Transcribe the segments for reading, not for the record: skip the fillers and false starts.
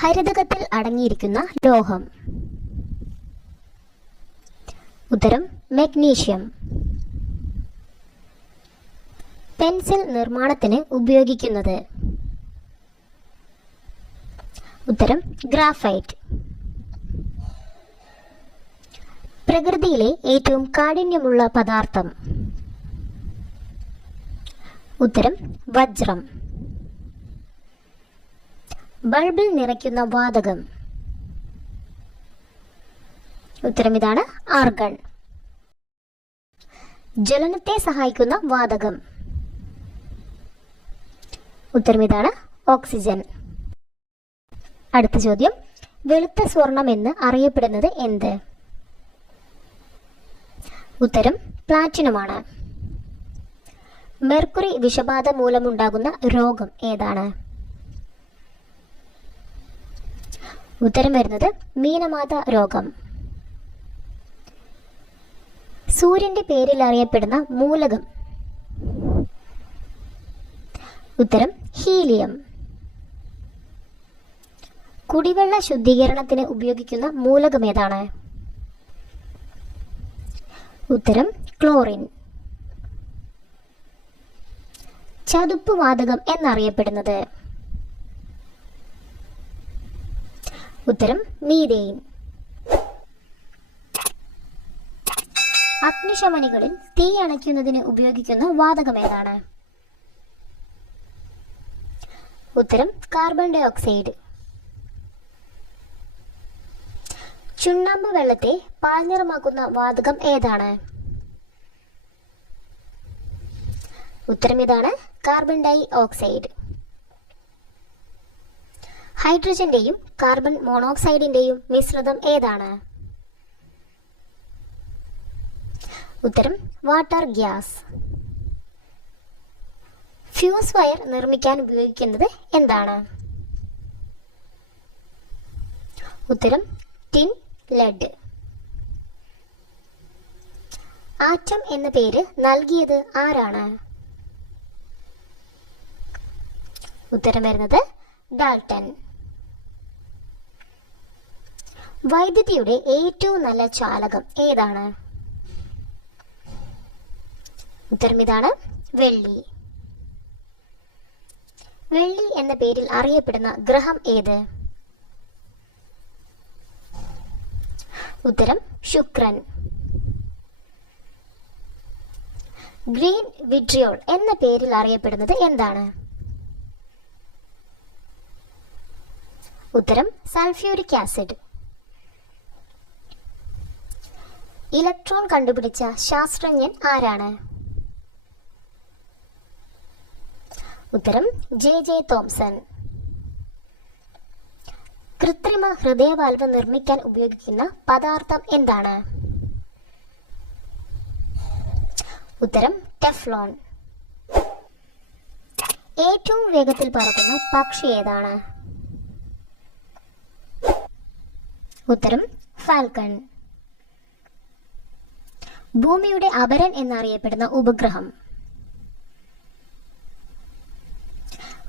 ഹരിതകത്തിൽ അടങ്ങിയിരിക്കുന്ന ലോഹം. ഉത്തരം മഗ്നീഷ്യം. പെൻസിൽ നിർമ്മാണത്തിന് ഉപയോഗിക്കുന്നത്. ഉത്തരം ഗ്രാഫൈറ്റ്. പ്രകൃതിയിലെ ഏറ്റവും കാഠിന്യമുള്ള പദാർത്ഥം. ഉത്തരം വജ്രം. ബൾബിൽ നിറയ്ക്കുന്ന വാതകം. ഉത്തരം ഇതാണ് ആർഗൺ. ജ്വലനത്തെ സഹായിക്കുന്ന വാതകം. ഉത്തരം ഇതാണ് ഓക്സിജൻ. അടുത്ത ചോദ്യം, വെളുത്ത സ്വർണം എന്ന് അറിയപ്പെടുന്നത് എന്ത്? ഉത്തരം പ്ലാറ്റിനമാണ്. മെർക്കുറി വിഷബാധ മൂലമുണ്ടാകുന്ന രോഗം ഏതാണ്? ഉത്തരം വരുന്നത് മീനമാത രോഗം. സൂര്യന്റെ പേരിൽ അറിയപ്പെടുന്ന മൂലകം. ഉത്തരം ഹീലിയം. കുടിവെള്ള ശുദ്ധീകരണത്തിന് ഉപയോഗിക്കുന്ന മൂലകം ഏതാണ്? ഉത്തരം ക്ലോറിൻ. ചതുപ്പ് വാതകം എന്നറിയപ്പെടുന്നത്. ഉത്തരം മീഥെയ്ൻ. അഗ്നിശമനികളിൽ തീ അണയ്ക്കുന്നതിന് ഉപയോഗിക്കുന്ന വാതകം ഏതാണ്? ഉത്തരം കാർബൺ ഡൈ ഓക്സൈഡ്. ചുണ്ണാമ്പ് വെള്ളത്തെ പാൽനിറമാക്കുന്ന വാതകം ഏതാണ്? ഉത്തരം ഇതാണ് കാർബൺ ഡൈ ഓക്സൈഡ്. ഹൈഡ്രജന്റെയും കാർബൺ മോണോക്സൈഡിന്റെയും മിശ്രിതം ഏതാണ്? ഉത്തരം വാട്ടർ ഗ്യാസ്. ഫ്യൂസ് വയർ നിർമ്മിക്കാൻ ഉപയോഗിക്കുന്നത് എന്താണ്? ഉത്തരം ടിൻ ലെഡ്. ആറ്റം എന്ന പേര് നൽകിയത് ആരാണ്? ഉത്തരം വരുന്നത് ഡാൾട്ടൺ. വൈദ്യുതിയുടെ ഏറ്റവും നല്ല ചാലകം ഏതാണ്? ഉത്തരം ഇതാണ് വെള്ളി. വെള്ളി എന്ന പേരിൽ അറിയപ്പെടുന്ന ഗ്രഹം ഏത്? ഉത്തരം ശുക്രൻ. ഗ്രീൻ വിട്രിയോൾ എന്ന പേരിൽ അറിയപ്പെടുന്നത് എന്താണ്? ഉത്തരം സൾഫ്യൂരിക് ആസിഡ്. ഇലക്ട്രോൺ കണ്ടുപിടിച്ച ശാസ്ത്രജ്ഞൻ ആരാണ്? ഉത്തരം ജെ തോംസൺ. കൃത്രിമ ഹൃദയവാൽവ് നിർമ്മിക്കാൻ ഉപയോഗിക്കുന്ന പദാർത്ഥം എന്താണ്? ഉത്തരം ടെഫ്ലോൺ. ഏറ്റവും വേഗത്തിൽ പറക്കുന്ന പക്ഷി ഏതാണ്? ഉത്തരം ഫാൽക്കൺ. ഭൂമിയുടെ അപരൻ എന്നറിയപ്പെടുന്ന ഉപഗ്രഹം.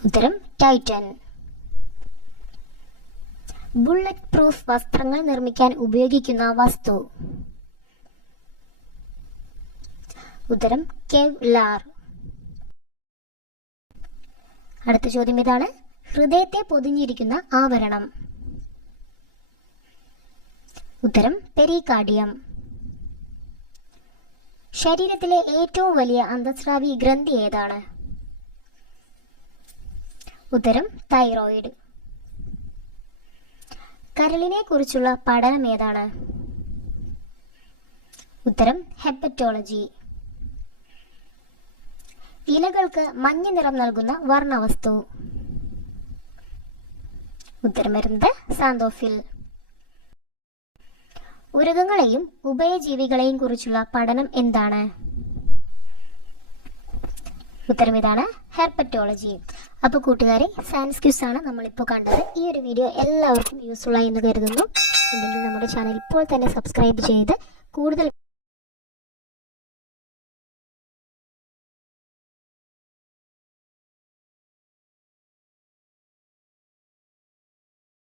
ഉത്തരം ടൈറ്റൻ. ബുള്ളറ്റ് പ്രൂഫ് വസ്ത്രങ്ങൾ നിർമ്മിക്കാൻ ഉപയോഗിക്കുന്ന വസ്തു. ഉത്തരം കെവ്ലാർ. അടുത്ത ചോദ്യം ഇതാണ്, ഹൃദയത്തെ പൊതിഞ്ഞിരിക്കുന്ന ആവരണം. ഉത്തരം പെരികാർഡിയം. ശരീരത്തിലെ ഏറ്റവും വലിയ അന്തസ്രാവി ഗ്രന്ഥി ഏതാണ്? ഉത്തരം തൈറോയിഡ്. കരളിനെ കുറിച്ചുള്ള പഠനം ഏതാണ്? ഉത്തരം ഹെപ്പറ്റോളജി. ഇലകൾക്ക് മഞ്ഞ നിറം നൽകുന്ന വർണ്ണവസ്തു. ഉത്തരം വരുന്നത് സാന്തോഫിൽ. ഉരകങ്ങളെയും ഉഭയജീവികളെയും കുറിച്ചുള്ള പഠനം എന്താണ്? ഉത്തരം ഇതാണ് ഹെർപ്പറ്റോളജി. അപ്പോൾ കൂട്ടുകാരെ, സയൻസ് ക്യൂസ് ആണ് നമ്മളിപ്പോൾ കണ്ടത്. ഈ ഒരു വീഡിയോ എല്ലാവർക്കും യൂസ്ഫുൾ ആയി എന്ന് കരുതുന്നു. അല്ലെങ്കിൽ നമ്മുടെ ചാനൽ ഇപ്പോൾ തന്നെ സബ്സ്ക്രൈബ് ചെയ്ത് കൂടുതൽ